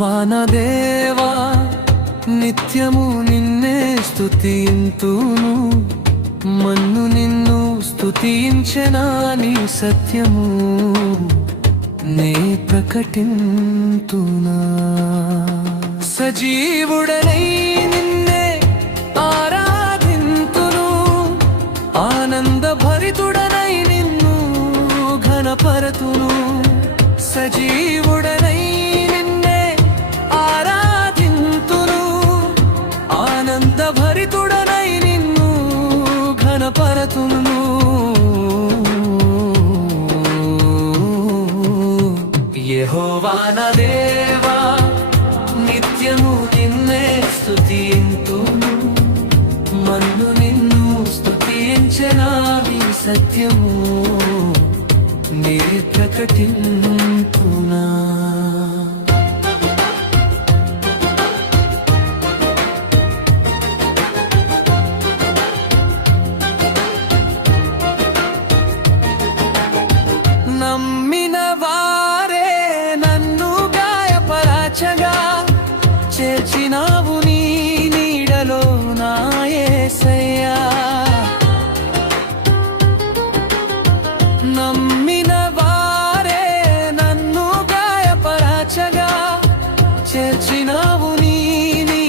నా దేవా నిత్యము నిన్నే స్తుతింతును మన్ను నిన్ను స్తుతించెనా నీ సత్యము నే ప్రకటింతునా సజీవుడనై నిన్నే ఆరాధింతును ఆనంద భరితుడనై నిన్ను ఘనపరతును సజీవుడనై నిన్నే ఆరాధింతును ఆనంద భరితుడనై నిన్ను ఘనపరతును యెహోవా నా దేవా నిత్యము నిన్నే స్తుతింతును మన్ను నిన్ను స్తుతించెనా నీ సత్యము నే ప్రకటింతునా నమ్మిన వారే నన్ను గాయపరచగా చేర్చినావు నీ నీడలో నా యేసయ్యా నమ్మిన